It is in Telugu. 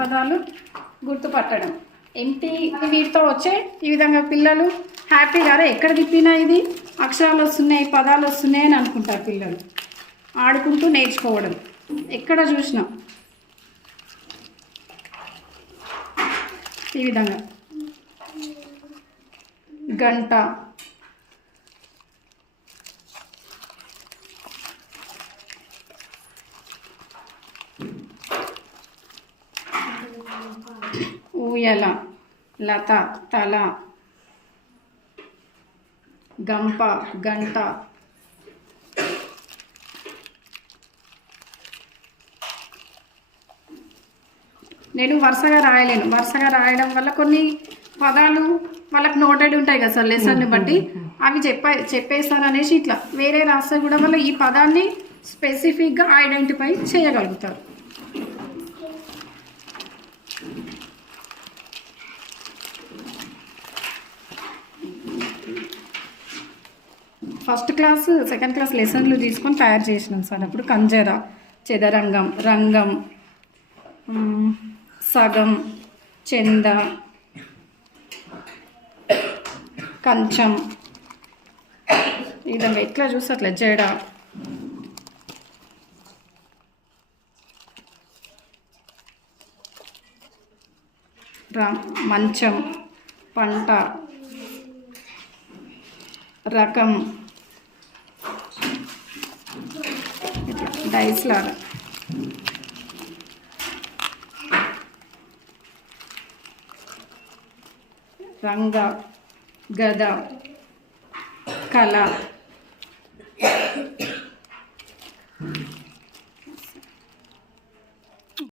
పదాలు గుర్తుపట్టడం. ఎంటీ వీటితో వచ్చే ఈ విధంగా పిల్లలు హ్యాపీగా ఎక్కడ తిప్పినా ఇది అక్షరాలు వస్తున్నాయి, పదాలు వస్తున్నాయి అని అనుకుంటారు. పిల్లలు ఆడుకుంటూ నేర్చుకోవడం ఎక్కడ చూసినా ఈ విధంగా. గంట, ఊయల, లత, తల, గంప, గంట, నేను వరుసగా రాయలేను. వరుసగా రాయడం వల్ల కొన్ని పదాలు వాళ్ళకి నోటెడ్ ఉంటాయి కదా సార్ లెసన్ని బట్టి, అవి చెప్పేస్తారు అనేసి ఇట్లా వేరే రాస్తే కూడా వల్ల ఈ పదాన్ని స్పెసిఫిక్గా ఐడెంటిఫై చేయగలుగుతారు. ఫస్ట్ క్లాస్ సెకండ్ క్లాస్ లెసన్లు తీసుకొని తయారు చేసినాం సార్. అప్పుడు కంజర, చదరంగం, రంగం, సగం, చెంద, కంచం, ఈ విధంగా ఎట్లా చూస్తే అట్లా జడ, మంచం, పంట, రకం, డైస్ లాగా, రంగ, గద, కళ,